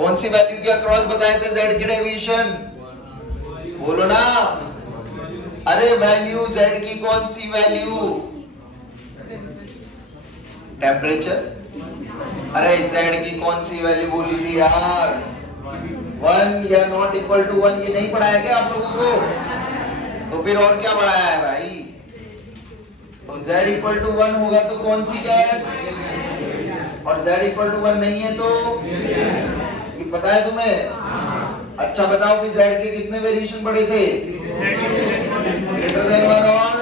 कौन सी वैल्यू के अक्रॉस बताए थे z की डेविएशन? बोलो ना। अरे वैल्यू z की कौन सी वैल्यू? टेम्परेचर। अरे z की कौन सी वैल्यू बोली थी यार? 1 या नॉट इक्वल टू 1, ये नहीं पढ़ाया क्या आप लोगों को? तो फिर और क्या पढ़ाया है भाई? तो z इक्वल टू 1 होगा तो कौन सी गैस? और z इक्वल टू 1 नहीं है तो ये पता है तुम्हें? अच्छा बताओ कि z के कितने वेरिएशन पड़े थे? ग्रेटर देन 1 और?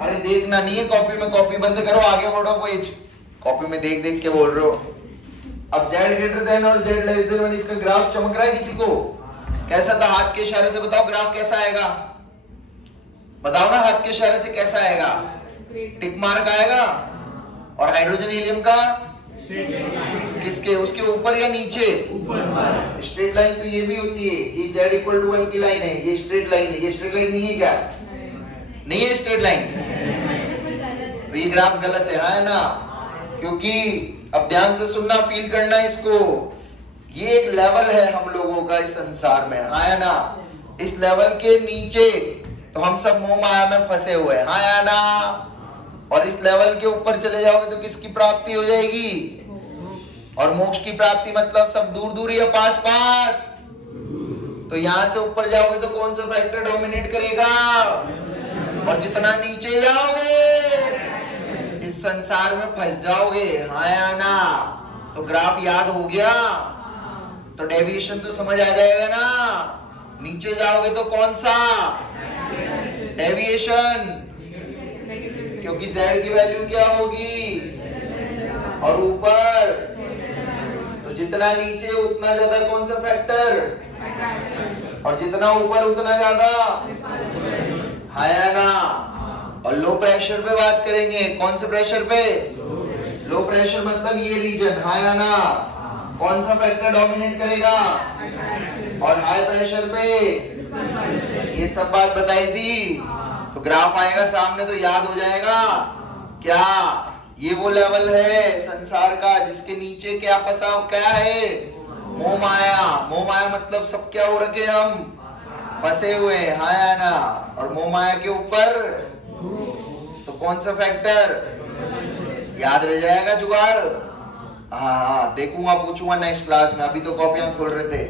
अरे देखना नहीं है कॉपी में, कॉपी बंद करो, आगे बढ़ो पेज। कॉपी में देख देख के बोल रहे हो। अब z ग्रेटर देन और z लेस देन 1, इसका ग्राफ चमक रहा है किसी को? कैसा था? हाथ के इशारे से बताओ ग्राफ कैसा आएगा? बताओ ना, हाथ के इशारे से कैसा आएगा? टिक मार्क आएगा। और हाइड्रोजन हीलियम का किसके, उसके ऊपर या नीचे? ऊपर। स्ट्रेट लाइन तो ये भी होती है, ये z इक्वल टू 1 की लाइन है, ये स्ट्रेट लाइन है। ये स्ट्रेट लाइन नहीं है क्या? नहीं है स्ट्रेट लाइन, तो ये ग्राफ गलत है ना? क्योंकि अब ध्यान से सुनना, फील करना इसको। ये एक लेवल है हम लोगों का इस संसार में, हाँ या ना? इस लेवल के नीचे तो हम सब मोह माया में फंसे हुए हैं, हाँ या ना? और इस लेवल के ऊपर चले जाओगे तो किसकी प्राप्ति हो जाएगी? और मोक्ष की प्राप्ति मतलब सब दूर दूर या पास पास? तो यहां से ऊपर जाओगे तो कौन सा फैक्टर डोमिनेट करेगा? और जितना नीचे जाओगे इस संसार में फंस जाओगे, हाँ या ना? तो ग्राफ याद हो गया तो डेविएशन तो समझ आ जाएगा ना। नीचे जाओगे तो कौन सा डेविएशन? क्योंकि z की वैल्यू क्या होगी? और ऊपर तो जितना नीचे उतना ज्यादा कौन सा फैक्टर? और जितना ऊपर उतना ज्यादा, हाँ या ना? और लो प्रेशर पे बात करेंगे। कौन से प्रेशर पे? लो प्रेशर मतलब ये रीजन, हाँ या ना? कौन सा फैक्टर डोमिनेट करेगा? और हाई प्रेशर पे ये सब बात बताई थी। तो ग्राफ आएगा सामने तो याद हो जाएगा क्या? ये वो लेवल है संसार का जिसके नीचे क्या फंसा, क्या है? मोह माया। मोह माया मतलब सब क्या हो रखे हम? फंसे हुए, हाँ या ना? और मोह माया के ऊपर तो कौन सा फैक्टर? याद रह जाएगा जुगाड़? हाँ, देखूंगा, पूछूंगा नेक्स्ट क्लास में, अभी तो कॉपियां खोल रहे थे।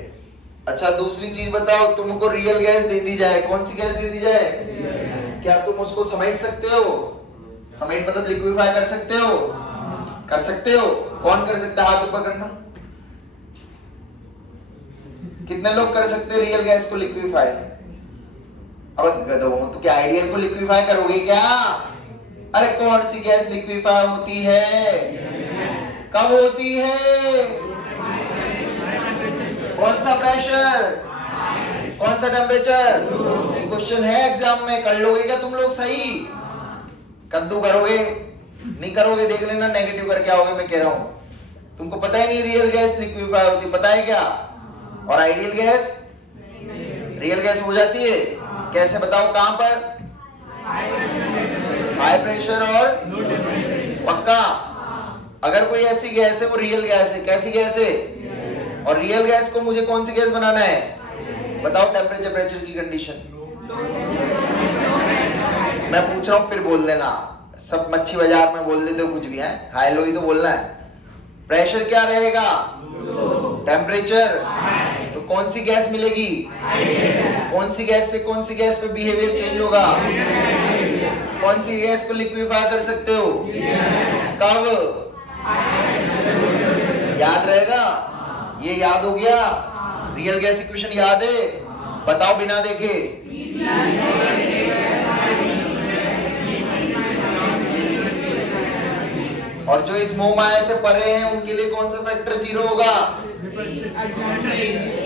अच्छा दूसरी चीज बताओ, तुमको रियल गैस दे दी जाए, कौन सी गैस दे दी जाए? क्या तुम उसको समेट सकते हो? समेट मतलब लिक्विफाई कर सकते हो? कर सकते हो? कौन कर सकता है? हाथ ऊपर करना। कितने लोग कर सकते हैं रियल गैस को लिक्विफाई? अब तो क्या आइडियल को लिक्विफाई करोगे क्या? अरे कौन सी गैस लिक्विफाई होती है? कब होती है? कौन सा प्रेशर? कौन सा टेम्परेचर? क्वेश्चन है एग्जाम में, कर लोगे क्या तुम लोग? सही कद्दू करोगे? नहीं करोगे, देख लेना नेगेटिव करके आओगे। मैं कह रहा हूं तुमको पता ही नहीं रियल गैस लिक्विफाई होती, पता है क्या? और आइडियल गैस? रियल गैस हो जाती है कैसे बताओ? कहां पर? हाई प्रेशर और पक्का। अगर कोई ऐसी गैस है वो रियल गैस है। कैसी गैस है? और रियल गैस को मुझे कौन सी गैस बनाना है? बताओ टेम्परेचर प्रेशर की कंडीशन। मैं पूछ रहा हूं फिर बोल देना, सब मच्छी बाजार में बोल देते हो कुछ भी है, हाई लो ही तो बोलना है। प्रेशर क्या रहेगा? टेम्परेचर तो कौन सी गैस मिलेगी? कौन सी गैस से कौन सी गैस पे बिहेवियर चेंज होगा? कौन सी गैस को लिक्विफाई कर सकते हो? कब? याद रहेगा? ये याद हो गया? रियल गैस इक्वेशन याद है? बताओ बिना देखे। और जो इस मोह माया से परे हैं उनके लिए कौन सा फैक्टर जीरो होगा?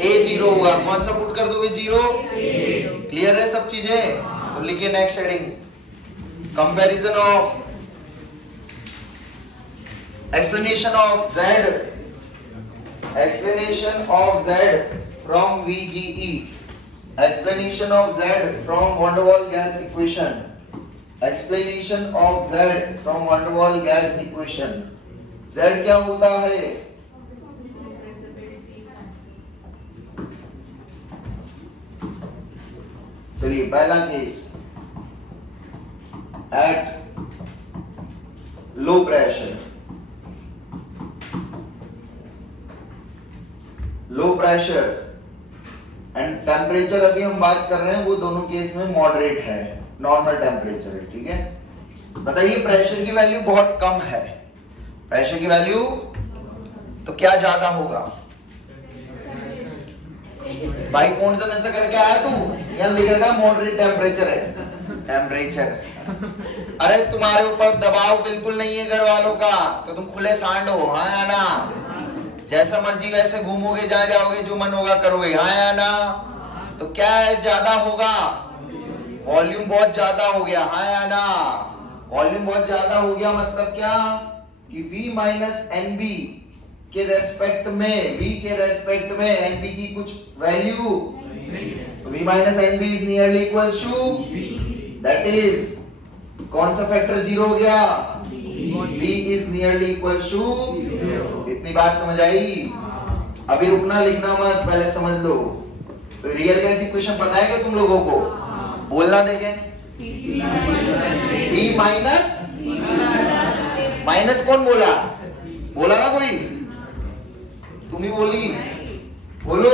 ए जीरो होगा। कौन सा पुट कर दोगे? जीरो। क्लियर है सब चीजें? तो लिखिए next heading, comparison of explanation of Z from VGE, explanation of Z from van der Waals gas equation, explanation of Z from van der Waals gas equation। Z क्या होता है? चलिए पहला case, at low pressure, and temperature अभी हम बात कर रहे हैं वो दोनों केस में मॉडरेट है, नॉर्मल टेम्परेचर है, ठीक है। बताइए प्रेशर की वैल्यू बहुत कम है, प्रेशर की वैल्यू तो क्या ज्यादा होगा भाई? कौन सा नशा करके आया तू? यहाँ लिखेगा मॉडरेट टेम्परेचर है, टेम्परेचर। अरे तुम्हारे ऊपर दबाव बिल्कुल नहीं है घर वालों का, तो तुम खुले सांड हो, हाँ या ना? जैसा मर्जी वैसे घूमोगे, जहाँ जाओगे जो मन होगा करोगे, हाँ या ना? तो क्या ज्यादा होगा? वॉल्यूम बहुत ज्यादा हो गया, हाँ या ना? वॉल्यूम बहुत ज्यादा हो गया मतलब क्या कि V माइनस NB के रेस्पेक्ट में, V के रेस्पेक्ट में NB की कुछ वैल्यू, तो V minus NB is nearly equal to, that is कौन सा फैक्टर जीरो हो गया? V is nearly equal to. इतनी बात समझ आई? अभी रुकना लिखना मत, पहले समझ लो। तो रियल गैस इक्वेशन पता है क्या तुम लोगों को? बोलना देखें। V माइनस, माइनस कौन बोला? बोला ना कोई? तुम ही बोली, बोलो।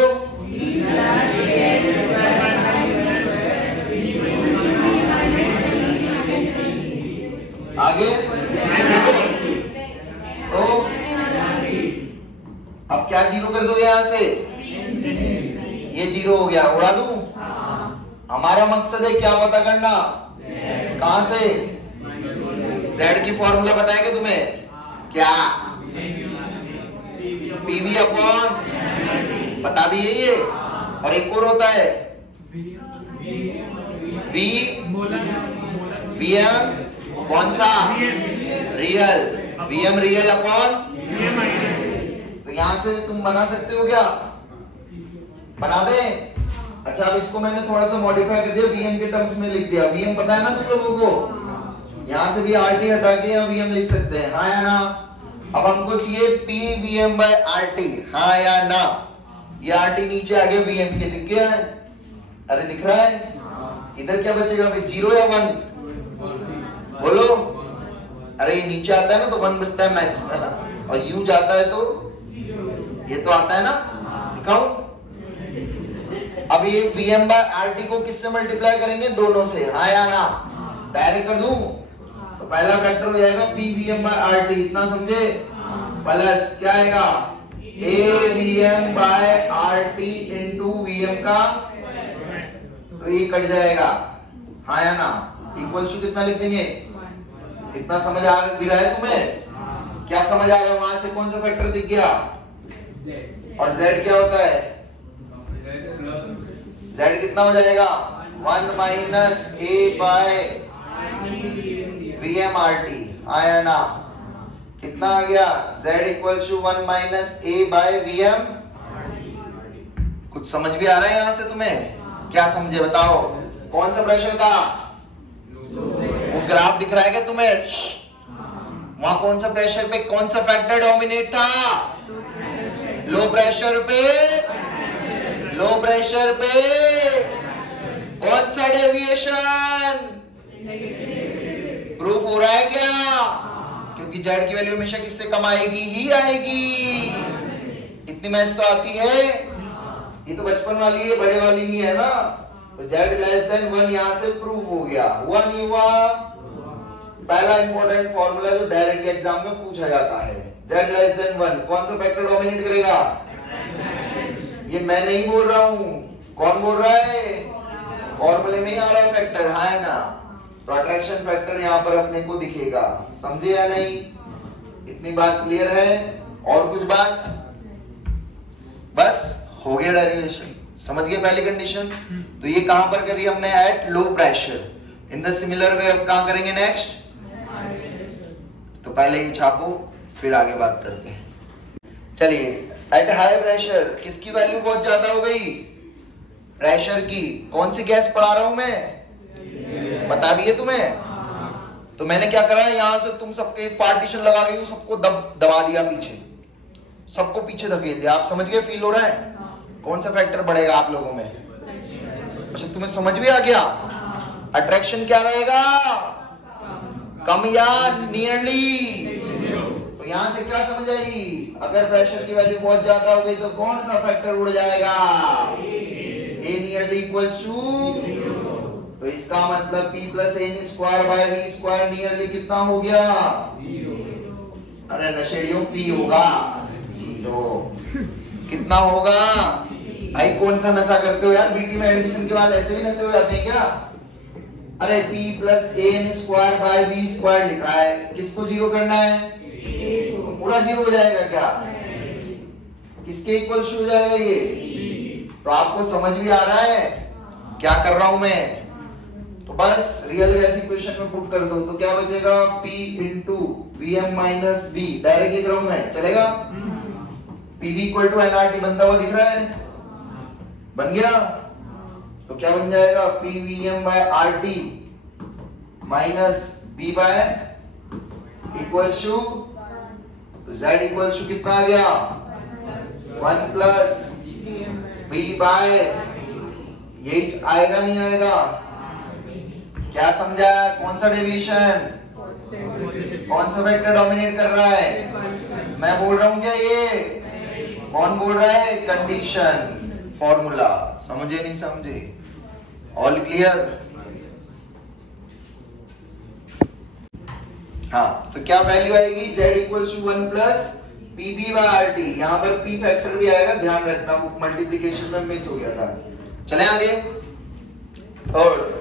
आगे तो अब क्या जीरो कर दो यहां से? ये जीरो हो गया, उड़ा दूं? हमारा मकसद है क्या पता करना? कहां से? Z की फॉर्मूला पता है क्या तुम्हें? क्या? PV अपॉन, पता भी है ये, और एक और होता है VM, कौन सा? Real, VM real upon. तो यहां से तुम बना सकते हो क्या? बना दे? अच्छा अब इसको मैंने थोड़ा सा मॉडिफाई कर दिया, VM के टर्म्स में लिख दिया। VM पता है ना तुम लोगों को? यहां से भी RT हटा के यहाँ VM लिख सकते हैं, हाँ या ना? अब हमको चाहिए PVM by RT, हाँ या ना? ये RT नीचे आ गया, VM के दिख गया है? अरे दिख रहा है? इधर क्या बचेगा फिर, जीरो या वन? बोलो। अरे ये नीचे आता है ना तो वन बचता है मैक्स में ना, और यूं जाता है तो ये तो आता है ना, सिखाऊं? अब ये VM by RT को किससे मल्टीप्लाई करेंगे? दोनों से, हाँ या ना? डायरेक्ट कर दूं तो पहला फैक्टर हो जाएगा PVM by RT, इतना समझे? प्लस क्या आएगा? AVM by RT into VM का, तो ये कट जाएगा, हाँ या ना? इक्वल टू कितना लिख देंगे? इतना समझ आ भी रहा है तुम्हें? क्या समझ आ रहा है? वहां से कौन सा फैक्टर दिख गया? और Z क्या होता है? Z कितना हो जाएगा? 1 minus A by VM RT, आया ना? कितना आ गया? Z equal to 1 minus A by VM। कुछ समझ भी आ रहा है यहां से तुम्हें? क्या समझे बताओ? कौन सा प्रेशर था? वो ग्राफ दिख रहा है क्या तुम्हें? वहां कौन सा प्रेशर पे कौन सा फैक्टर डोमिनेट था? लो प्रेशर पे, लो प्रेशर पे कौन सा डेविएशन? प्रूफ हो रहा है क्या? क्योंकि Z की वैल्यू हमेशा किससे कम आएगी ही आएगी। इतनी मैथ्स तो आती है, ये तो बचपन वाली है, बड़े वाली नहीं है ना। तो Z लेस देन 1 यहां से प्रूफ हो गया, हुआ नहीं हुआ? पहला इंपॉर्टेंट फॉर्मूला जो डायरेक्टली एग्जाम में पूछा जाता है, Z लेस देन 1 कौन सा फैक्टर डोमिनेट करेगा? ये मैं नहीं बोल रहा हूं, कौन बोल रहा है? फॉर्मूले में ही आ रहा है फैक्टर, हाँ है ना? तो अट्रैक्शन फैक्टर यहाँ पर अपने को दिखेगा, समझे या नहीं? इतनी बात क्लियर है? और कुछ बात? बस हो गया डेरिवेशन, समझ गए पहली कंडीशन? तो ये कहां पर करी हमने? At low pressure. In the similar वे अब कहां करेंगे नेक्स्ट? तो पहले ही छापो, फिर आगे बात करते हैं। चलिए, एट हाई प्रेशर किसकी वैल्यू बहुत ज्यादा हो गई? प्रेशर की। कौन सी गैस पढ़ा रहा हूं मैं? बता भी है तुम्हें? तो मैंने क्या करा, यहां से तुम सबके एक पार्टीशन लगा के सबको दबा दिया पीछे, सबको पीछे धकेल दिया। आप समझ गए? फील हो रहा है? कौन सा फैक्टर बढ़ेगा आप लोगों में? अच्छा तुम्हें समझ में आ गया? अट्रैक्शन क्या रहेगा? कम या नियरली? तो यहां से क्या समझ आई? अगर प्रेशर की वैल्यू बहुत ज्यादा हो गई तो कौन सा फैक्टर उड़ जाएगा? ए नियरली इक्वल्स टू, तो इसका मतलब P plus n square by V square nearly कितना हो गया? अरे नशेड़ियों P होगा 0। कितना होगा भाई? कौन सा नशा करते हो यार? बीटी में एडमिशन के बाद ऐसे भी नशे हो जाते हैं क्या? अरे P plus n square by V square लिखा है, किसको जीरो करना है? तो पूरा जीरो हो जाएगा क्या? किसके इक्वल हो जाएगा ये? तो आपको समझ भी आ रहा है क्या कर रहा हूं मैं? तो बस रियल गैस इक्वेशन में पुट कर दो तो क्या बचेगा? P into Vm minus V, direct लिख रहा हूं मैं, चलेगा? PV इक्वल टू nRT बनता हुआ दिख रहा है? बन गया? तो क्या बन जाएगा? PVm by RT minus B by equal to Z equal to कितना आ गया? 1 प्लस B बाय, यही आएगा नहीं आएगा? क्या समझा? कौन सा डेविएशन, कौन सा वेक्टर डोमिनेट कर रहा है? मैं बोल रहा हूं क्या ये? कौन बोल रहा है? Condition, formula. समझे नहीं समझे? All clear? हाँ, तो क्या वैल्यू आएगी? Z equals to 1 plus PB by RT। यहाँ पर P फैक्टर भी आएगा, ध्यान रखना, वो मल्टीप्लिकेशन में मिस हो गया था। चले आगे। और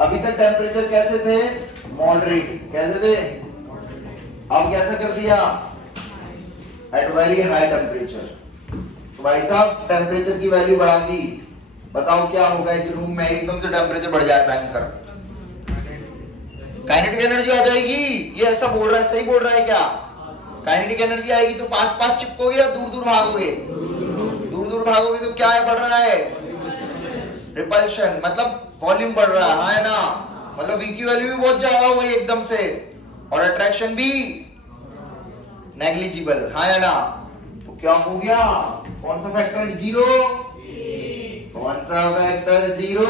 अभी तक टेम्परेचर कैसे थे? मॉडरेट। कैसे थे? अब कैसा कर दिया? At very high temperature. तो भाई साहब टेम्परेचर की वैल्यू बढ़ा दी, बताओ क्या होगा इस रूम में? एकदम से टेम्परेचर बढ़ जाए भयंकर, काइनेटिक एनर्जी आ जाएगी। ये ऐसा बोल रहा है, सही बोल रहा है क्या? काइनेटिक एनर्जी आएगी तो पास पास चिपकोगे या दूर दूर भागोगे? दूर दूर भागोगे तो क्या बढ़ रहा है? रिपल्शन, मतलब वॉल्यूम बढ़ रहा है ना, मतलब V की वैल्यू भी बहुत ज्यादा हो गई एकदम से, और अट्रैक्शन भी नेग्लिजिबल, हाँ या ना? तो क्या हो गया? कौन सा फैक्टर? जीरो। कौन सा फैक्टर? जीरो।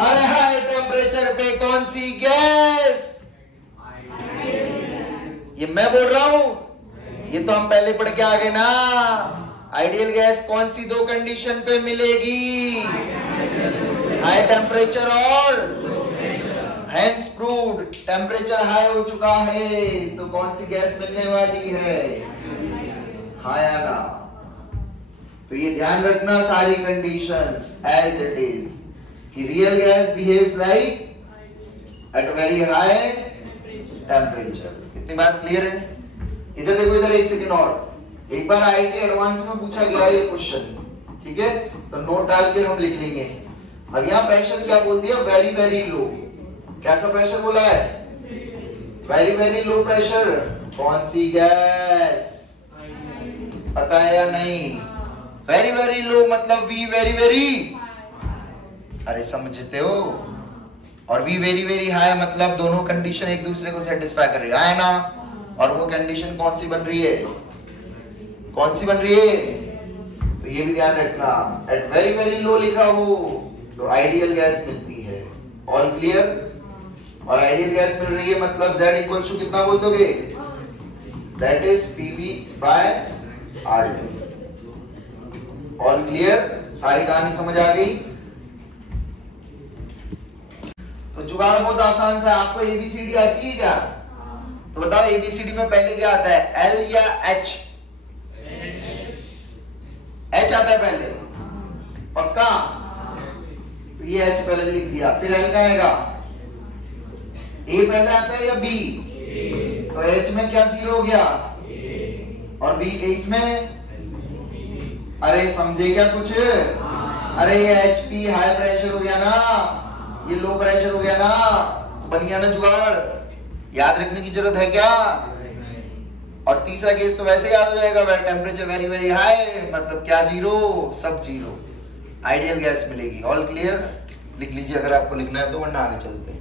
अरे हाई टेम्परेचर पे कौन सी गैस? ये मैं बोल रहा हूं, ये तो हम पहले पढ़ के आ गए ना। आइडियल गैस कौन सी दो कंडीशन पे मिलेगी? हाई टेम्परेचर और हेंस प्रूव्ड। टेम्परेचर हाई हो चुका है तो कौन सी गैस मिलने वाली है? हाँ या ना? तो ये ध्यान रखना सारी कंडीशंस एज इट इज कि real gas behaves like at very high temperature. इतनी बात क्लियर है? इधर देखो, इधर एक सेकंड और, एक बार आईटी एडवांस में पूछा गया ये क्वेश्चन, ठीक है? तो नोट डाल के हम लिख लेंगे। अब यहाँ प्रेशर क्या बोल दिया? Very very low. कैसा प्रेशर बोला है? Very very low pressure. कौन सी गैस? पता है या नहीं? वेरी वेरी लो मतलब वी वेरी वेरी, अरे समझते हो? और वी वेरी वेरी हाई मतलब दोनों कंडीशन एक दूसरे को सेटिस्फाई कर रही है ना? और वो कंडीशन कौन सी बन रही है? कौन सी बन रही है? तो ये भी ध्यान रखना, एट वेरी वेरी लो लिखा हो तो आइडियल गैस मिलती है। All clear? और आइडियल गैस मिल रही है मतलब Z इक्वल टू कितना बोल दोगे? That is PV by RT। All clear? सारी कहानी समझ आ गई? तो जुगाड़ बहुत आसान सा। आपको ABCD आती है क्या? तो बताओ ABCD में पहले क्या आता है? L या H? H आता है पहले, पक्का? तो ये H पहले लिख दिया, फिर L का आएगा। A पहले आता है या B? तो H में क्या जीरो हो गया? और B इसमें? अरे समझे क्या कुछ? अरे ये HP हाई प्रेशर हो गया ना, ये लो प्रेशर हो गया ना, बन गया ना जुगाड़। याद रखने की जरूरत है क्या? और तीसरा केस तो वैसे याद हो जाएगा, टेम्परेचर वेरी वेरी हाई मतलब क्या? जीरो, सब जीरो, आइडियल गैस मिलेगी। All clear? लिख लीजिए अगर आपको लिखना है तो, वरना आगे चलते हैं।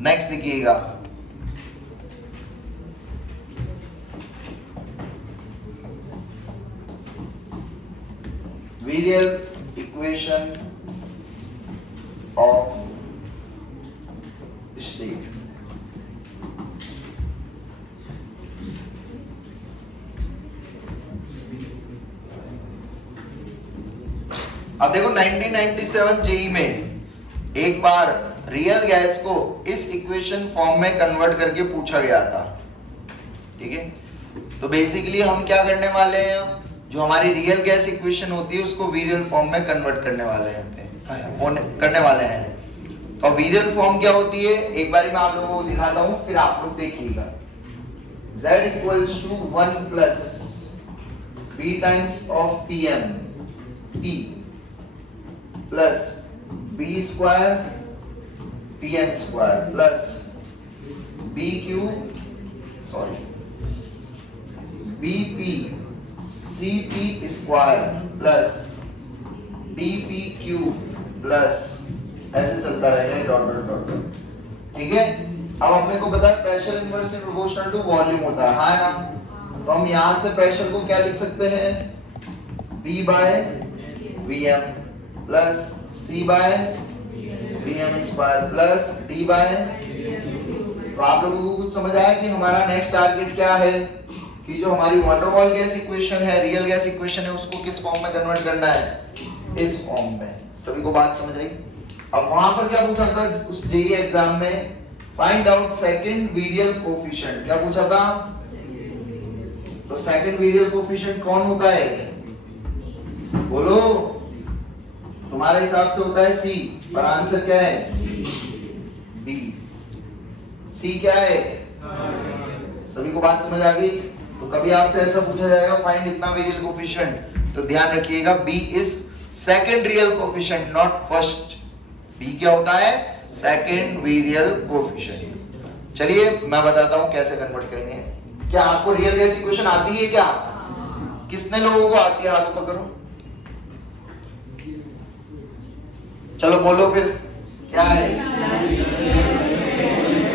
नेक्स्ट लिखिएगा virial equation of state. अब देखो 1997 जेई में एक बार रियल गैस को इस इक्वेशन फॉर्म में कन्वर्ट करके पूछा गया था, ठीक है। तो बेसिकली हम क्या करने वाले हैं, जो हमारी रियल गैस इक्वेशन होती है उसको वीरियल फॉर्म में कन्वर्ट करने वाले हैं। और वीरियल फॉर्म क्या होती है, एक बार मैं आप लोगों को दिखाता हूं, फिर आप लोग देखिएगा। z equals to 1 plus b times of pm p plus b square pm square plus bp cp square plus dp cube plus ऐसे चलता रहेगा डॉट डॉट डॉट, ठीक है। अब अपने को पता है pressure inverse in proportional to volume होता है, हाँ ना। तो हम यहां से प्रेशर को क्या लिख सकते हैं, P by Vm plus C by Vm square plus D by. तो आप लोगों को कुछ समझ आया कि हमारा नेक्स्ट टारगेट क्या है, कि जो हमारी वाटर वॉल गैस इक्वेशन है, रियल गैस इक्वेशन है, उसको किस फॉर्म में कन्वर्ट करना है, इस फॉर्म में। सभी को बात समझ आई। अब वहां पर क्या पूछा था उस जेई एग्जाम में, फाइंड आउट सेकंड वीरियल कोफिशिएंट। क्या पूछा था, तो सेकंड वीरियल कोफिशिएंट कौन होता है, बोलो। तुम्हारे हिसाब से होता है सी, पर आंसर क्या है, बी। सी क्या है, सभी को बात समझ आ गई। तो कभी आपसे ऐसा पूछा जाएगा फाइंड इतना वीरियल कोफिशिएंट, तो ध्यान रखिएगा B is second real coefficient, not first. B क्या होता है, सेकंड वीरियल कोफिशिएंट। चलिए मैं बताता हूं कैसे कन्वर्ट करेंगे। क्या आपको रियल गैस इक्वेशन आती है क्या, किसने लोगों को आती है, हाथ ऊपर करो। चलो बोलो फिर, क्या है,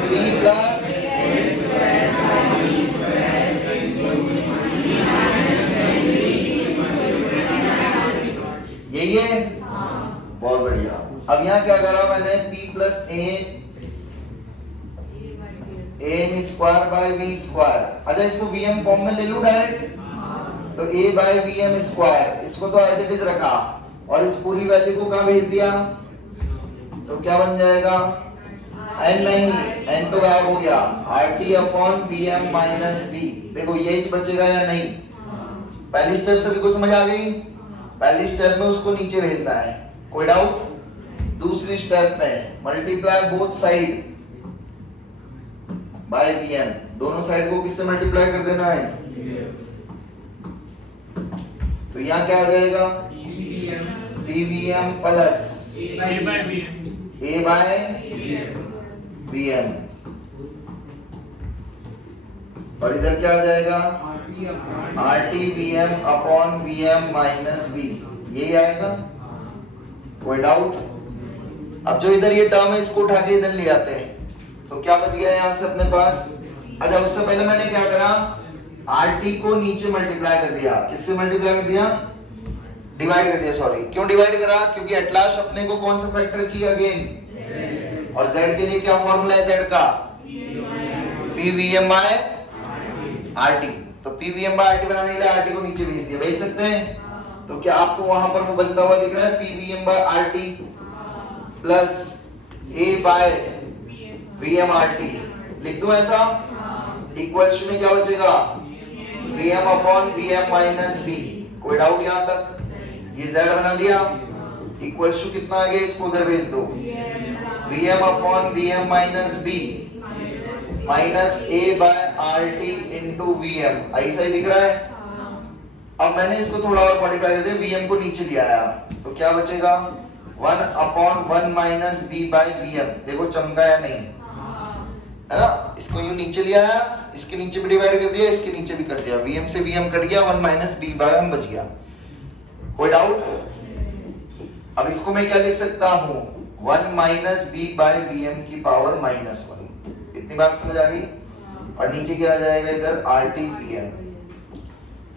बी प्लस यही है, बहुत बढ़िया। अब यहाँ क्या करा मैंने, p plus an square by v square. अच्छा इसको vm फॉर्म में ले लूं डायरेक्ट, तो a बाय vm स्क्वायर, इसको तो एज इट इज रखा और इस पूरी वैल्यू को कहां भेज दिया, तो क्या बन जाएगा, n नहीं, n तो गायब हो गया, RT upon vm minus v। देखो ये बचेगा या नहीं, पहली स्टेप सभी को समझ आ गई। पहली स्टेप में उसको नीचे भेजना है, कोई डाउट। दूसरी स्टेप में multiply both side by Vm, दोनों साइड को किससे मल्टीप्लाई कर देना है, तो यहाँ क्या आ जाएगा, PVM plus A by Vm, और इधर क्या आ जाएगा, RT Vm upon Vm minus V, यही आएगा, कोई डाउट। अब जो इधर ये टर्म है इसको उठा के इधर ले आते हैं, तो क्या बच गया यहाँ से अपने पास। अच्छा उससे पहले मैंने क्या करा, RT को नीचे मल्टीप्लाई कर दिया, किससे मल्टीप्लाई कर दिया, डिवाइड कर दिया, सॉरी। क्यों डिवाइड करा, क्योंकि एट लास्ट अपने को कौन सा फैक्टर चाहिए अगेन, और Z के लिए क्या फॉर्मूला है Z का, PVM बाय RT। तो PVM बाय RT बनाने के लिए RT को नीचे भेज दिया, भेज सकते हैं। तो क्या आपको वहां पर वो बनता हुआ दिख रहा है, PVM by RT plus A by Vm RT, लिख दूं ऐसा, इक्वल्स में क्या बचेगा, Vm upon Vm minus V। कोई डाउट यहाँ तक, ये Z बना दिया, इक्वल्स टू कितना आ गया, इसको उधर भेज दो, Vm upon Vm minus V minus A by RT into Vm, ऐसा ही दिख रहा है। अब मैंने इसको थोड़ा और मॉडिफाई कर दिया, Vm को नीचे ले आया, तो क्या बचेगा, 1 upon 1 minus B by Vm। देखो चमका या नहीं, है ना। इसको यूं नीचे ले आया, इसके नीचे भी डिवाइड कर दिया, इसके नीचे भी कर दिया, Vm से Vm कट गया, 1 माइनस B बाय M बच गया। कोई डाउट। अब इसको मैं क्या लिख सकता हूं, 1 माइनस बी बाय वीएम की पावर -1। इतनी बात समझ आ गई। और नीचे क्या आ जाएगा इधर RT VM।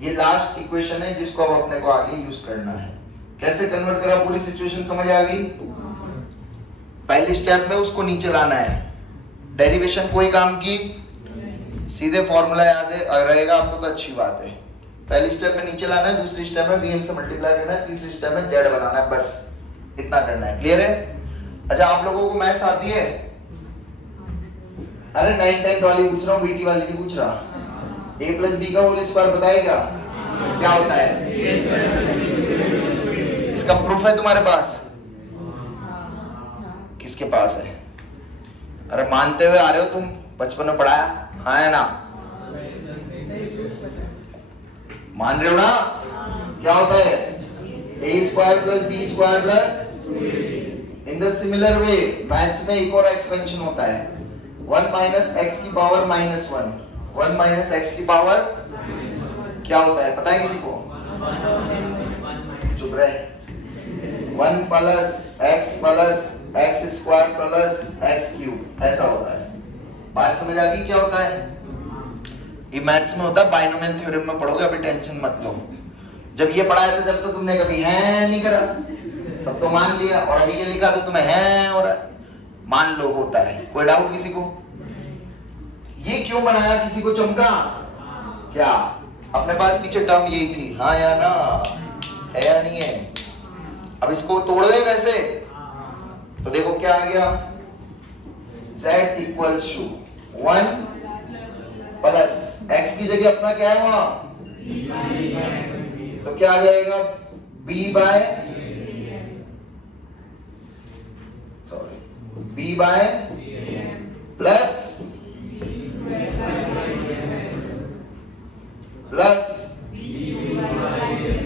ये लास्ट इक्वेशन है जिसको अब अपने को आगे यूज करना है। कैसे कन्वर्ट करा पूरी सिचुएशन समझ आ गई। पहली स्टेप में उसको नीचे लाना है। डेरिवेशन कोई काम की, सीधे फॉर्मूला याद है रहेगा आपको तो अच्छी बात है। पहली स्टेप में नीचे लाना है, दूसरी स्टेप में वीएम से मल्टीप्लाई करना है, तीसरी स्टेप में जेड बनाना है। बस इतना करना है। क्लियर है। अच्छा आप लोगों को मैथ्स आती है? अरे 9th 10th वाली पूछ रहा हूँ, बीटी वाली नहीं पूछ रहा। a प्लस बी का होल स्क्वायर बताएगा क्या होता है? इसका प्रूफ है तुम्हारे पास? किसके पास है? अरे मानते हुए आ रहे हो तुम, बचपन में पढ़ाया, हाँ है ना? मान रहे हो ना? क्या होता है? a square plus B square plus. In the similar way maths में एक और एक्सपेंशन होता है, 1 माइनस एक्स की पावर -1। 1 माइनस एक्स की पावर क्या होता है पता है किसी को? चुप रहे। 1 plus x square plus x cube, ऐसा होता है। बात समझ आ गई क्या होता है? ये मैथ्स में होता है, बाइनोमियल थ्योरम में पढ़ोगे, अभी टेंशन मत लो। जब ये पढ़ाया था जब तो तुमने कभी है नहीं करा, तब तो मान लिया, और अभी ये लिखा तो तुम्हें है और मान लो होता है। कोई डाउट किसी को? ये क्यों बनाया, किसी को चमका क्या? अपने पास पीछे टर्म यही थी, हाँ या ना, है या नहीं है? अब इसको तोड़ दे वैसे तो देखो क्या आ गया, z equals to 1 plus x की जगह अपना क्या है वहां, तो क्या आ जाएगा b by plus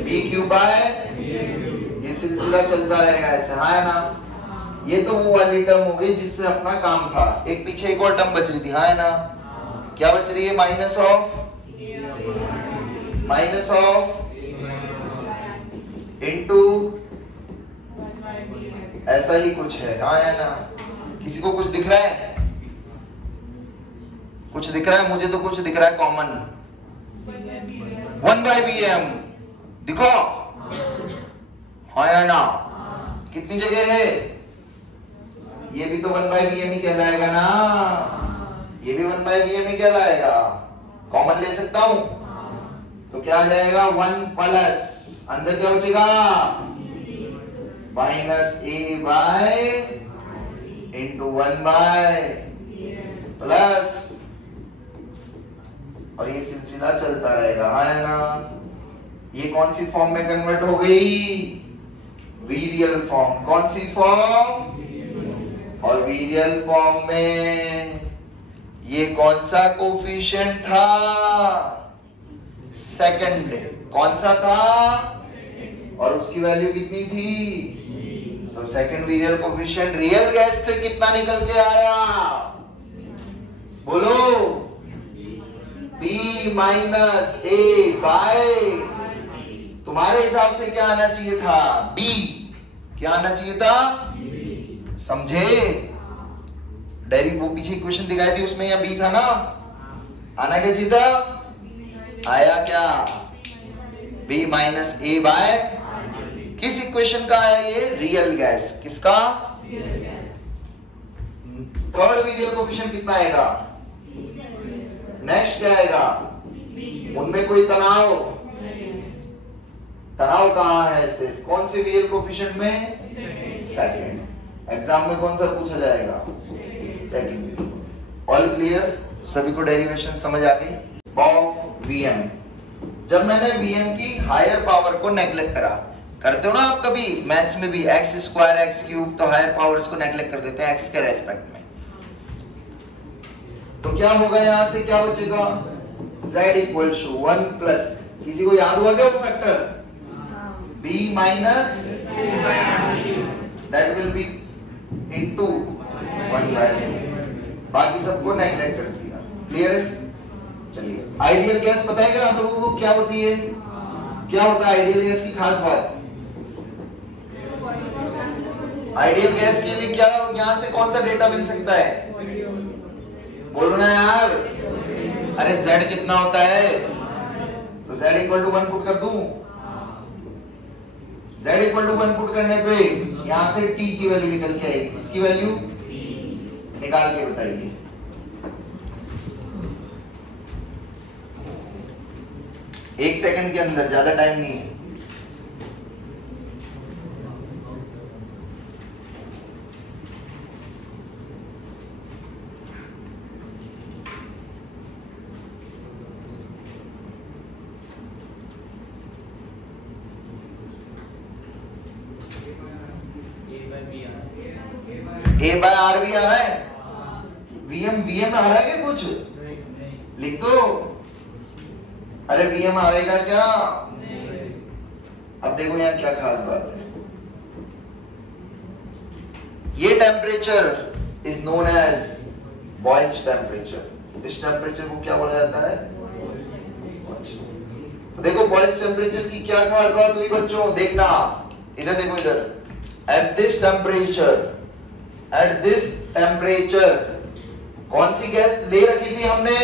B Q by, ये सिलसिला चलता रहेगा ऐसे, हाँ है ना? ये तो वो वाली टर्म हो गई जिससे अपना काम था। एक पीछे एक और टर्म बच रही थी, हाँ है ना? क्या बच रही है? माइनस ऑफ इनटू ऐसा ही कुछ है, हाँ है ना? किसी को कुछ दिख रहा है? कुछ दिख रहा है? मुझे तो कुछ दिख रहा है कॉमन, 1/bm दिखो, हाँ या ना? कितनी जगह है? ये भी तो 1/bm ही कहलाएगा ना, ये भी 1/bm ही कहलाएगा। कॉमन ले सकता हूं तो क्या आ जाएगा 1 प्लस, अंदर क्या बचेगा minus A by into 1 by plus, और ये सिलसिला चलता रहेगा, है ना? ये कौन सी फॉर्म में कन्वर्ट हो गई? वीरियल फॉर्म। कौन सी फॉर्म? और वीरियल फॉर्म में ये कौन सा कोफिशिएंट था? सेकंड। कौन सा था? और उसकी वैल्यू कितनी थी? तो सेकंड वीरियल कोफिशिएंट रियल गैस से कितना निकल के आया? बोलो। B माइनस ए बाय, तुम्हारे हिसाब से क्या आना चाहिए था? B। क्या आना चाहिए था? समझे? डायरी वो पीछे इक्वेशन दिखाई थी उसमें या B था ना? आना क्या चाहिए था? आया क्या? B माइनस ए बाय, किस इक्वेशन का है ये? Real gas. किसका? थर्ड वीरियल कोफिशिएंट कितना आएगा? नेक्स्ट क्या आएगा? उनमें कोई तनाव कहां है? सिर्फ कौन से वीरियल कोफिशिएंट में? सेकंड। एग्जाम में कौन सा पूछा जाएगा? सेकंड। All clear? सभी को डेरिवेशन समझ आ गई? Of VM. जब मैंने वीएम की हायर पावर को नेग्लेक्ट करा, करते हो ना आप कभी मैथ्स में भी, एक्स स्क्वायर एक्स क्यूब, तो हायर पावर्स को नेग्लेक्ट कर देते हैं एक्स के रेस्पेक्ट में। तो क्या होगा? यहां से क्या बचेगा? z इक्वल्स टू 1 प्लस, किसी को याद हुआ क्या वो factor? b minus that will be into 1/b, बाकी सबको नेग्लेक्ट कर दिया। क्लियर? चलिए, आइडियल गैस पता है क्या आप लोगों को क्या होती है? क्या होता है आइडियल गैस की खास बात? आइडियल गैस के लिए क्या यहाँ से कौन सा डेटा मिल सकता है? बोलो ना यार। अरे Z कितना होता है? तो Z इक्वल टू 1 पुट कर दूं। Z इक्वल टू 1 पुट करने पे यहां से T की वैल्यू निकल के आएगी। इसकी वैल्यू निकाल के बताइए। एक सेकंड के अंदर, ज्यादा टाइम नहीं है। A बाय आर भी आ रहा है, वीएम आ रहा है क्या? कुछ लिख दो। अरे वीएम आएगा क्या? अब देखो यहाँ क्या खास बात है। ये temperature is known as Boyle's temperature. इस टेम्परेचर को क्या बोला जाता है? तो देखो बॉइल्स टेम्परेचर की क्या खास बात हुई बच्चों, देखना इधर, देखो इधर। एट दिस टेम्परेचर कौन सी गैस ले रखी थी हमने?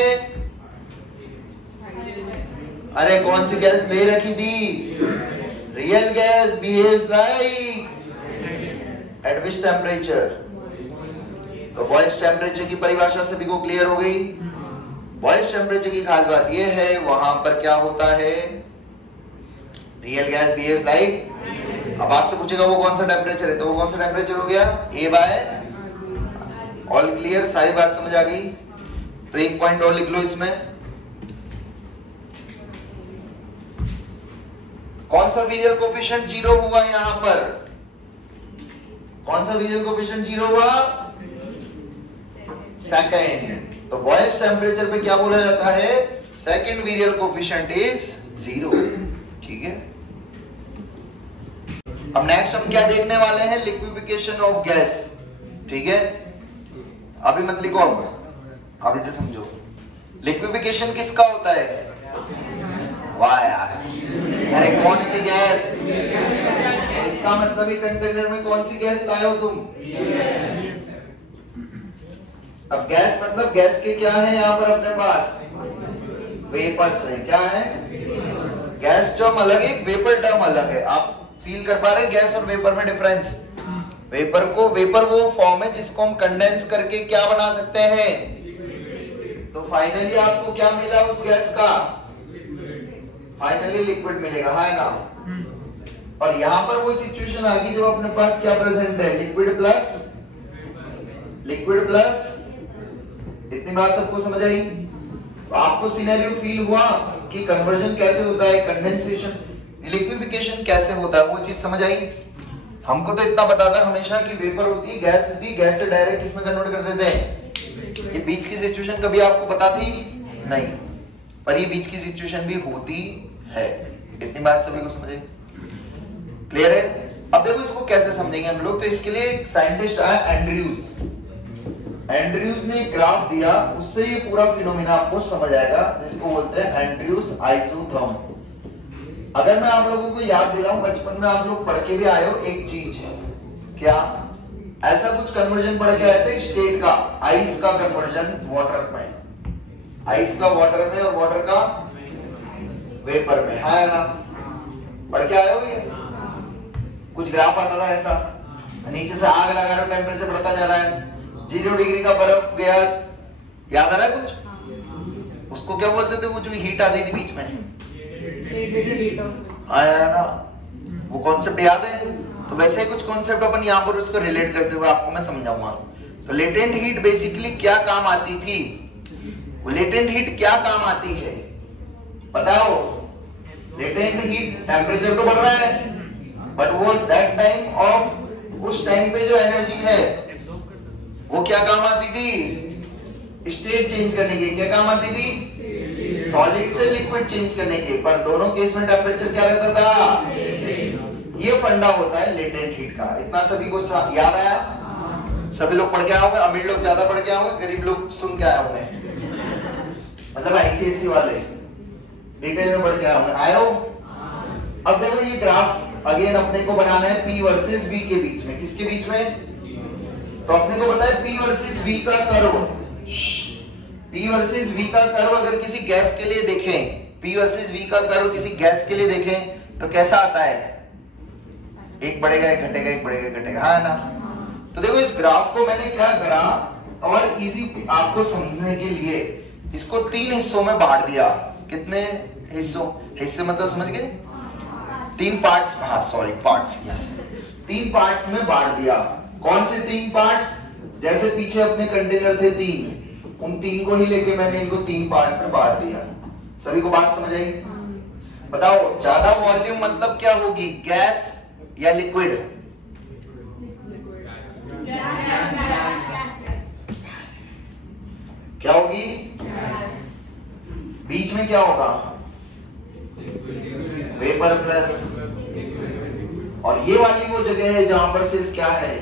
अरे कौन सी गैस ले रखी थी? Real gas behaves like eight which temperature? तो बॉइल्स टेम्परेचर की परिभाषा सभी को क्लियर हो गई। बॉइल्स टेम्परेचर की खास बात यह है, वहां पर क्या होता है? Real gas behaves like. अब आपसे पूछेगा वो कौन सा टेम्परेचर है, तो वो कौन सा टेम्परेचर हो गया? A bye. ऑल क्लियर, सारी बात समझ आ गई? तो एक पॉइंट और लिख लो इसमें। कौन सा वेरियल कोफिशिएंट 0 हुआ यहां पर? कौन सा वेरियल कोफिशिएंट 0 हुआ? सेकंड। तो बॉइल्स टेम्परेचर पे क्या बोला जाता है? Second virial coefficient is 0। ठीक है। अब नेक्स्ट हम क्या देखने वाले हैं? Liquefaction of gas. ठीक है, अभी मत लिखो, अब इधर समझो। लिक्विफिकेशन किसका होता है? वाह यार, अरे कौन सी गैस? इसका मतलब ही कंटेनर में कौन सी गैस लाए हो तुम? अब गैस मतलब गैस के क्या है यहाँ पर अपने पास? वेपर्स है। क्या है? गैस टर्म अलग है, वेपर टर्म अलग है। आप फील कर पा रहे हैं गैस और वेपर में डिफरेंस? वेपर वो फॉर्म है जिसको हम कंडेंस करके क्या बना सकते हैं? तो फाइनली आपको क्या मिला उस गैस का? फाइनली लिक्विड मिलेगा, है ना? और यहां पर वो सिचुएशन आ गई जब अपने पास क्या प्रेजेंट है? Liquid plus. इतनी बात सबको समझ आई? तो आपको सिनेरियो फील हुआ कि कन्वर्जन कैसे होता है, कंडेंसेशन, लिक्विफिकेशन कैसे होता है, वो चीज समझ आई? हमको तो इतना पता था हमेशा कि वेपर होती है, गैस होती है, गैस से डायरेक्ट किसमें कन्वर्ट कर देते हैं? ये बीच की सिचुएशन कभी आपको पता थी? नहीं, पर ये बीच की सिचुएशन भी होती है। इतनी बात सभी को समझ आई? क्लियर है? अब देखो इसको कैसे समझेंगे हम लोग। तो इसके लिए एक साइंटिस्ट आया, एंड्रयूज ने ग्राफ दिया, उससे ये पूरा फिनोमेना आपको समझ आएगा, जिसको बोलते हैं एंड्रयूज आइसोथर्म। अगर मैं आप लोगों को याद दिलाऊं, बचपन में आप लोग पढ़ के भी आए हो एक चीज, क्या ऐसा कुछ कन्वर्जन पढ़ के आए थे स्टेट का, आइस का कन्वर्जन वाटर में, आइस का वाटर में और वाटर का वेपर में, है ना? पढ़ के आए हो ये? कुछ ग्राफ आता था ऐसा, नीचे से आग लगा रहे हो, टेम्परेचर बढ़ता जा रहा है, 0 डिग्री का बर्फ गया, याद आ रहा है कुछ? उसको क्या बोलते थे वो जो हीट आती थी बीच में? आया ना? वो कॉन्सेप्ट याद है? तो वैसे ही कुछ कॉन्सेप्ट अपन यहाँ पर उसको रिलेट करते हुए आपको मैं समझाऊंगा। तो लेटेंट हीट बेसिकली क्या काम आती थी? वो लेटेंट हीट क्या काम आती है बताओ? लेटेंट हीट, टेम्परेचर तो बढ़ रहा है, बट वो दैट टाइम ऑफ, उस टाइम पे जो एनर्जी है वो क्या काम आती थी? स्टेट चेंज करने के। क्या काम आती थी? सॉलिड से लिक्विड चेंज करने के। पर दोनों केस में टेम्परेचर क्या रहता था? ये फंडा होता है लेटेंट हीट का। इतना सभी को याद आया? सभी लोग पढ़ के आए होंगे, अमीर लोग ज्यादा पढ़ के आए होंगे, गरीब लोग सुन के आए होंगे, मतलब आईसीएससी वाले डिटेल में पढ़ के आए होंगे। आए हो? अब देखो ये ग्राफ अगेन अपने को बनाना है P वर्सेस V के बीच में। किसके बीच में? तो अपने को पता है P वर्सेस V का कर्व, P वर्सेस V का कर्व अगर किसी गैस के लिए देखें, P वर्सेस V का कर्व किसी गैस के लिए देखें तो कैसा आता है? एक बढ़ेगा एक घटेगा, एक बढ़ेगा एक घटेगा, हाँ ना। तो देखो इस ग्राफ को मैंने क्या करा, और इजी आपको समझने के लिए इसको 3 हिस्सों में बांट दिया। कितने हिस्सों? हिस्से मतलब समझ गए? 3 पार्ट्स, हाँ सॉरी पार्ट्स, 3 पार्ट्स में बांट दिया। कौन से 3 पार्ट? जैसे पीछे अपने कंटेनर थे 3, उन 3 को ही लेके मैंने इनको 3 पार्ट में बांट दिया। सभी को बात समझ आई? बताओ ज्यादा वॉल्यूम मतलब क्या होगी, गैस या लिक्विड? क्या होगी? बीच में क्या होगा? वेपर प्लस, और ये वाली वो जगह है जहां पर सिर्फ क्या है,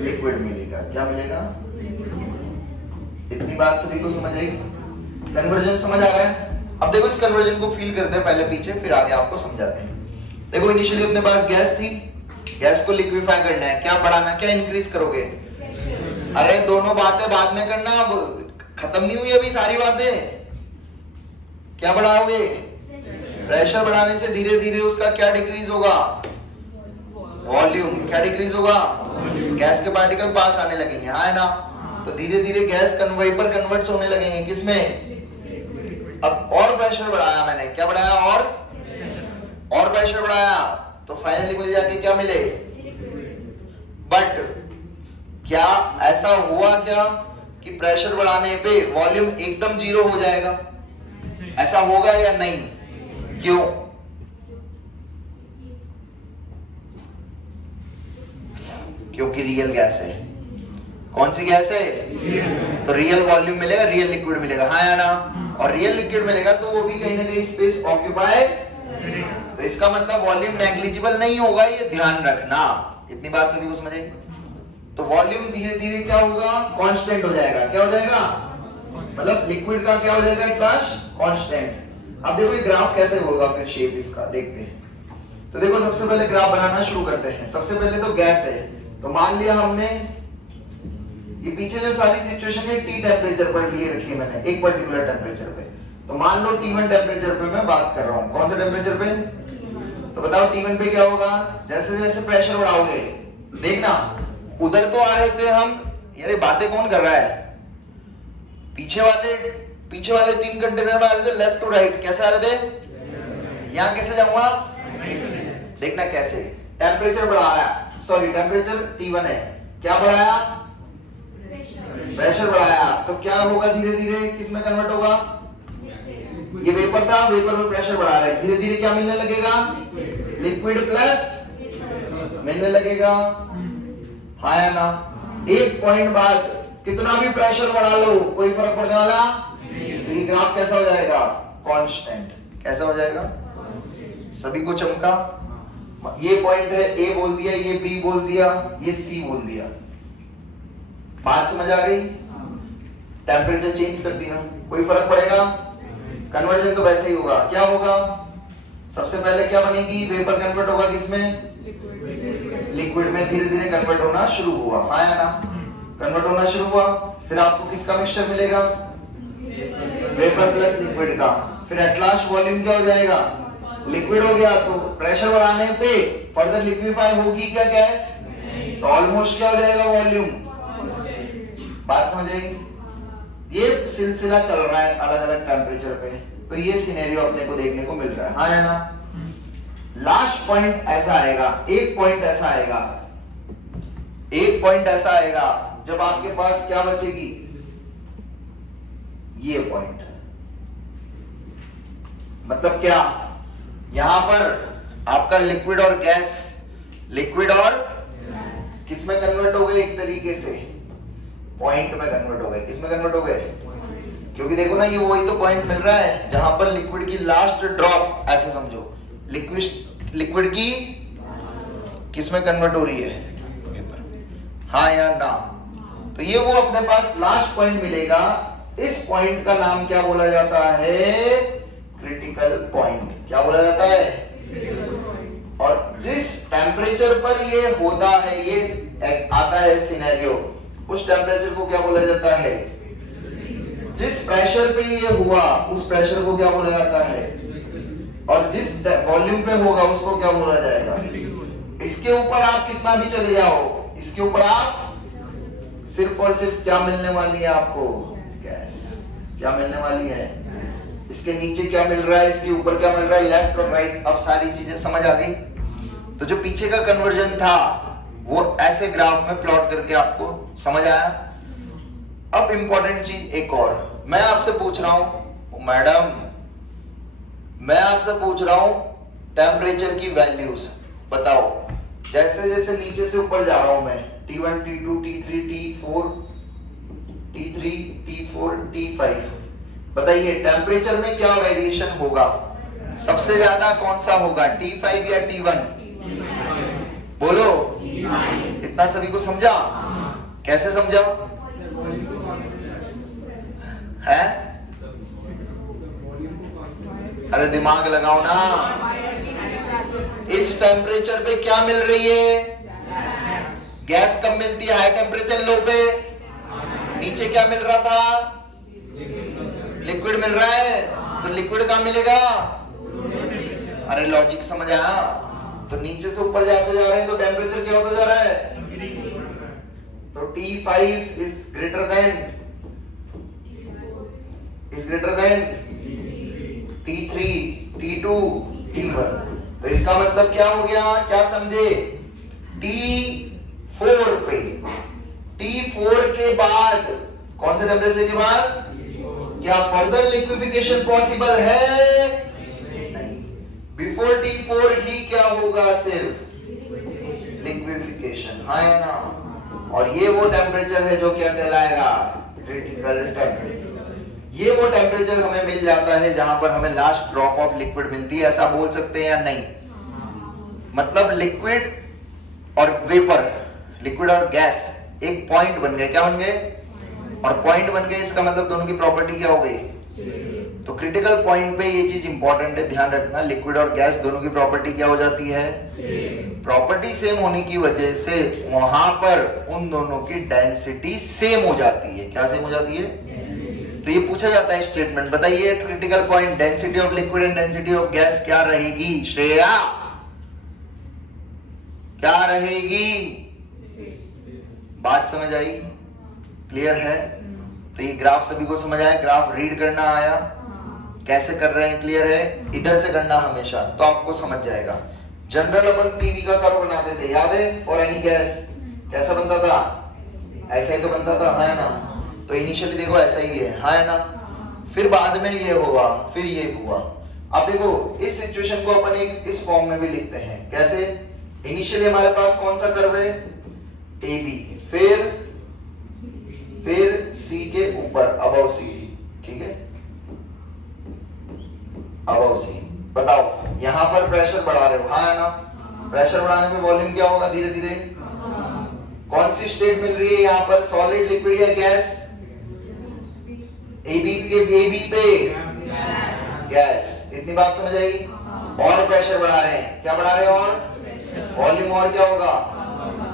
लिक्विड मिलेगा। क्या मिलेगा? इतनी बात सभी को समझ आई? कन्वर्जन समझ आ रहा है? अब देखो इस कन्वर्जन को फील करते हैं पहले पीछे, फिर आगे आपको समझाते हैं। देखो इनिशियली अपने पास गैस थी, गैस को लिक्विफाई करना है, क्या बढ़ाना, क्या इंक्रीज करोगे? अरे दोनों बातें बाद में करना, अब खत्म नहीं हुई अभी सारी बातें। क्या बढ़ाओगे? प्रेशर बढ़ाने से धीरे धीरे उसका क्या डिक्रीज होगा? वॉल्यूम। क्या डिक्रीज होगा? गैस के पार्टिकल पास आने लगेंगे, हाँ है ना। तो धीरे धीरे गैस वेपर कन्वर्ट्स होने लगेंगे, किसमें? अब और प्रेशर बढ़ाया मैंने, क्या बढ़ाया? और प्रेशर बढ़ाया, तो फाइनली मुझे जाके क्या मिले? बट क्या ऐसा हुआ क्या कि प्रेशर बढ़ाने पे वॉल्यूम एकदम 0 हो जाएगा? ऐसा होगा या नहीं? क्यों? क्योंकि रियल गैस है। कौन सी गैस है? तो रियल वॉल्यूम मिलेगा, रियल लिक्विड मिलेगा, हाँ या ना। और रियल लिक्विड मिलेगा तो वो भी कहीं ना कहीं स्पेस ऑक्यूपाई, तो इसका मतलब वॉल्यूम नेग्लिजिबल नहीं होगा, ये ध्यान रखना। इतनी बात सभी को समझ आई? तो वॉल्यूम धीरे धीरे क्या होगा? कांस्टेंट हो जाएगा। क्या हो जाएगा? मतलब लिक्विड का क्या हो जाएगा? At last constant. अब देखो ये ग्राफ कैसे होगा, फिर शेप इसका देखते हैं। तो देखो सबसे पहले ग्राफ बनाना शुरू करते हैं। सबसे पहले तो गैस है, तो मान लिया हमने ये पीछे जो सारी सिचुएशन है T टेम्परेचर पर लिए रखी है मैंने, एक पर्टिकुलर टेम्परेचर पे। तो मान लो T1 टेम्परेचर पे मैं बात कर रहा हूँ। कौन से टेम्परेचर पे? तो बताओ T1 पे क्या होगा? जैसे जैसे प्रेशर बढ़ाओगे, देखना उधर तो आ रहे थे हम, यार बातें कौन कर रहा है? पीछे वाले 3 कंटेनर में आ रहे थे लेफ्ट टू राइट। कैसे आ रहे थे? यहाँ कैसे जाऊंगा? देखना कैसे टेम्परेचर बढ़ा रहा है, सॉरी टेम्परेचर T1 है, क्या बढ़ाया? प्रेशर बढ़ाया। तो क्या होगा? धीरे धीरे किस में कन्वर्ट होगा? ये वेपर था, वेपर में प्रेशर बढ़ा रहे हैं, धीरे धीरे क्या मिलने लगेगा? लिक्विड प्लस मिलने लगेगा, हाँ या ना। एक पॉइंट बाद कितना भी प्रेशर बढ़ा लो कोई फर्क पड़ने वाला तो ये ग्राफ कैसा हो जाएगा? कांस्टेंट। कैसा हो जाएगा? सभी को चमका? ये पॉइंट है A बोल दिया, ये B बोल दिया, ये C बोल दिया। बात समझ आ गई? टेम्परेचर चेंज कर दिया, कोई फर्क पड़ेगा? कन्वर्जन तो वैसे ही होगा। क्या होगा? सबसे पहले क्या बनेगी? वेपर कन्वर्ट होगा किसमें? लिक्विड में। धीरे धीरे कन्वर्ट होना शुरू हुआ, हाँ या ना। कन्वर्ट होना शुरू हुआ, फिर आपको किसका मिक्सचर मिलेगा? वेपर प्लस लिक्विड का। फिर एट लास्ट वॉल्यूम क्या हो जाएगा? लिक्विड हो गया। तो प्रेशर बढ़ाने पे फर्दर लिक्विफाई होगी क्या गैस? तो ऑलमोस्ट क्या हो जाएगा? वॉल्यूम। बात समझ आई? ये सिलसिला चल रहा है अलग अलग टेम्परेचर पे, तो ये सिनेरियो अपने को देखने को मिल रहा है, हाँ या ना। लास्ट पॉइंट ऐसा आएगा, एक पॉइंट ऐसा आएगा, एक पॉइंट ऐसा आएगा जब आपके पास क्या बचेगी? ये पॉइंट। मतलब क्या? यहां पर आपका लिक्विड और गैस, लिक्विड और किसमें कन्वर्ट हो गए? एक तरीके से पॉइंट में कन्वर्ट हो गए। किसमें कन्वर्ट हो गए? क्योंकि देखो ना, ये वही तो पॉइंट मिल रहा है जहां पर लिक्विड की लास्ट ड्रॉप, ऐसे समझो, लिक्विड की किसमें कन्वर्ट हो रही है? वेपर, हाँ या ना। तो ये वो अपने पास लास्ट पॉइंट मिलेगा। इस पॉइंट का नाम क्या बोला जाता है? Critical point. क्या बोला जाता है? और जिस टेम्परेचर पर ये होता है, ये आता है सिनेरियो, उस टेम्परेचर को क्या बोला जाता है? जिस प्रेशर पे ये हुआ उस प्रेशर को क्या बोला जाता है? और जिस वॉल्यूम पे होगा उसको क्या बोला जाएगा? इसके ऊपर आप कितना भी चले जाओ, इसके ऊपर आप सिर्फ और सिर्फ क्या मिलने वाली है आपको? गैस। क्या मिलने वाली है? इसके नीचे क्या मिल रहा है, इसके ऊपर क्या मिल रहा है, लेफ्ट और राइट। अब सारी चीजें समझ आ गई। तो जो पीछे का कन्वर्जन था वो ऐसे ग्राफ में प्लॉट करके आपको समझ आया। अब इंपॉर्टेंट चीज एक और मैं आपसे पूछ रहा हूं, मैडम मैं आपसे पूछ रहा हूं टेम्परेचर की वैल्यूज बताओ। जैसे जैसे नीचे से ऊपर जा रहा हूं मैं, T1 T2 T3 T4 T3 T4 T5, बताइए टेम्परेचर में क्या वेरिएशन होगा? सबसे ज्यादा कौन सा होगा, T5 या T1? बोलो। इतना सभी को समझा? कैसे समझा है? अरे दिमाग लगाओ ना। इस टेम्परेचर पे क्या मिल रही है? गैस कब मिलती है? हाई टेम्परेचर लो पे। नीचे क्या मिल रहा था? लिक्विड मिल रहा है। तो लिक्विड कहां मिलेगा? अरे लॉजिक समझ आया? तो नीचे से ऊपर जाते जा रहे हैं तो टेम्परेचर क्या होता जा रहा है? तो T5 is greater than T3 T2 T1। तो इसका मतलब क्या हो गया, क्या समझे? T4 पे, T4 के बाद कौन से टेम्परेचर के बाद क्या फर्दर लिक्विफिकेशन पॉसिबल है? नहीं। बिफोर T4 ही क्या होगा? सिर्फ लिक्विफिकेशन, हाँ है ना? और ये वो टेम्परेचर है जो क्या कहलाएगा? Critical temperature. ये वो टेम्परेचर हमें मिल जाता है जहां पर हमें लास्ट ड्रॉप ऑफ लिक्विड मिलती है। ऐसा बोल सकते हैं या नहीं? मतलब लिक्विड और वेपर, लिक्विड और गैस एक पॉइंट बन गए। क्या बन गए? और पॉइंट बन गए, इसका मतलब दोनों की प्रॉपर्टी क्या हो गई? तो क्रिटिकल पॉइंट पे ये चीज इंपॉर्टेंट है, ध्यान रखना। लिक्विड और गैस दोनों की प्रॉपर्टी क्या हो जाती है? प्रॉपर्टी सेम होने की वजह से वहां पर उन दोनों की डेंसिटी सेम हो जाती है। क्या सेम हो जाती है? तो ये पूछा जाता है स्टेटमेंट, बताइए critical point density of liquid and density of gas क्या रहेगी? श्रेया क्या रहेगी? बात समझ आई? क्लियर है? तो ये ग्राफ सभी को समझ आया? ग्राफ रीड करना आया? कैसे कर रहे हैं? क्लियर है? इधर से करना हमेशा, तो आपको समझ जाएगा। जनरल अपन पीवी का कर्व बनाते थे, याद है? फॉर एनी गैस कैसा बनता था? ऐसा ही तो बनता था, है ना? तो इनिशियली देखो ऐसा ही है, है ना? फिर बाद में ये हुआ, फिर ये हुआ। अब देखो इस सिचुएशन को अपन एक इस फॉर्म में भी लिखते हैं। कैसे? इनिशियली हमारे पास कौन सा कर्व है? AB, फिर C के ऊपर अबव C, ठीक है? Above C। बताओ यहां पर प्रेशर बढ़ा रहे हो, हाँ है ना? प्रेशर बढ़ाने में वॉल्यूम क्या होगा? धीरे धीरे कौन सी स्टेट मिल रही है यहाँ पर? सॉलिड, लिक्विड या गैस? AB पे गैस। इतनी बात समझ आई? और प्रेशर बढ़ा रहे हैं, क्या बढ़ा रहे हैं? और वॉल्यूम और क्या होगा?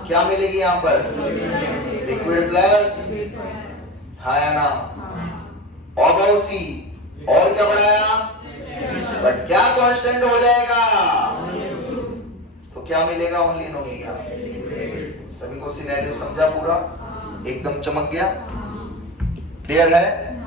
क्या मिलेगी यहाँ पर? लिक्विड प्लस, हाँ या ना? अबव C और क्या बढ़ाया? बट क्या कांस्टेंट हो जाएगा? तो क्या मिलेगा? ओनली एंड ओनली क्या? सभी को सिनेरियो समझा? पूरा एकदम चमक गया? क्लियर है?